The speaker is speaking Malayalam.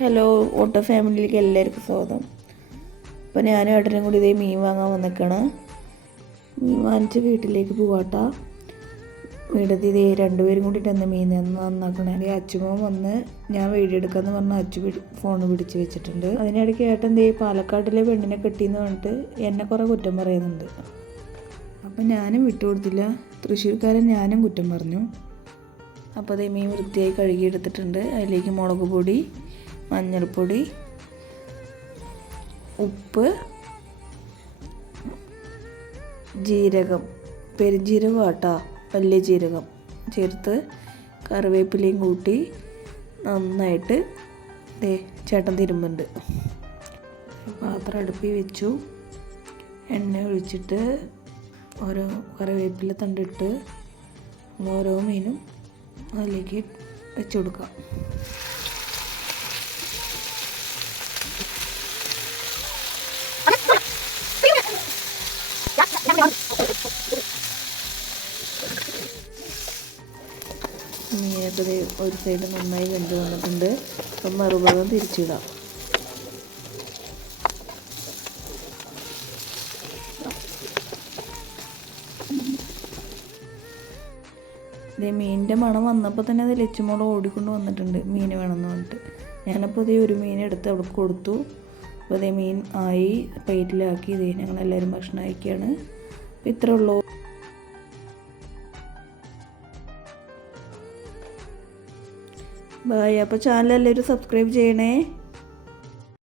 ഹലോ, ഓട്ടോ ഫാമിലിയിലേക്ക് എല്ലാവർക്കും സ്വാഗതം. അപ്പോൾ ഞാനും ഏട്ടനും കൂടി ഇതേ മീൻ വാങ്ങാൻ വന്നിക്കാണ്. മീൻ വാങ്ങിച്ച് വീട്ടിലേക്ക് പോവാട്ടാ. വീടത്തിൽ ഇതേ രണ്ടുപേരും കൂടിയിട്ട് എന്ത് മീൻ നന്നാക്കണേ. അച്ചുമോൻ വന്ന് ഞാൻ വീഡിയോ എടുക്കാമെന്ന് പറഞ്ഞാൽ അച്ചു ഫോൺ പിടിച്ച് വെച്ചിട്ടുണ്ട്. അതിനിടയ്ക്ക് ഏട്ടൻ ദേ പാലക്കാട്ടിലെ പെണ്ണിനെ കെട്ടിയെന്ന് പറഞ്ഞിട്ട് എന്നെ കുറേ കുറ്റം പറയുന്നുണ്ട്. അപ്പം ഞാനും വിട്ടുകൊടുത്തില്ല. തൃശ്ശൂർക്കാരൻ ഞാനും കുറ്റം പറഞ്ഞു. അപ്പോൾ അതേ മീൻ വൃത്തിയായി കഴുകിയെടുത്തിട്ടുണ്ട്. അതിലേക്ക് മുളക് പൊടി, മഞ്ഞൾപ്പൊടി, ഉപ്പ്, ജീരകം, പെരുംജീരകം ആട്ടാ, വലിയ ജീരകം ചേർത്ത് കറിവേപ്പിലയും കൂട്ടി നന്നായിട്ട് ദേ ചേട്ടൻ തിരുമ്പുണ്ട്. പാത്രം അടുപ്പിൽ വെച്ചു. എണ്ണ ഒഴിച്ചിട്ട് ഓരോ കറിവേപ്പില തണ്ടിട്ട് ഓരോ മീനും അതിലേക്ക് വെച്ച് കൊടുക്കാം. മീനൊക്കെ ഒരു സൈഡ് നന്നായി വെന്ത് വന്നിട്ടുണ്ട്. അപ്പം മറുഭാഗം തിരിച്ചിടാം. ഇതേ മീനിൻ്റെ മണം വന്നപ്പോൾ തന്നെ അത് ലച്ചുമോള് ഓടിക്കൊണ്ട് വന്നിട്ടുണ്ട് മീൻ വേണമെന്ന് പറഞ്ഞിട്ട്. ഞാനപ്പോൾ ഇതേ ഒരു മീൻ എടുത്ത് അവൾക്ക് കൊടുത്തു. അപ്പോൾ ഇതേ മീൻ ആയി പ്ലേറ്റിലാക്കി. ഇതേ ഞങ്ങളെല്ലാവരും ഭക്ഷണം കഴിക്കുകയാണ്. അപ്പോൾ ഇത്രേ ഉള്ളൂ. ബൈ. അപ്പോൾ ചാനൽ എല്ലാവരും സബ്സ്ക്രൈബ് ചെയ്യണേ.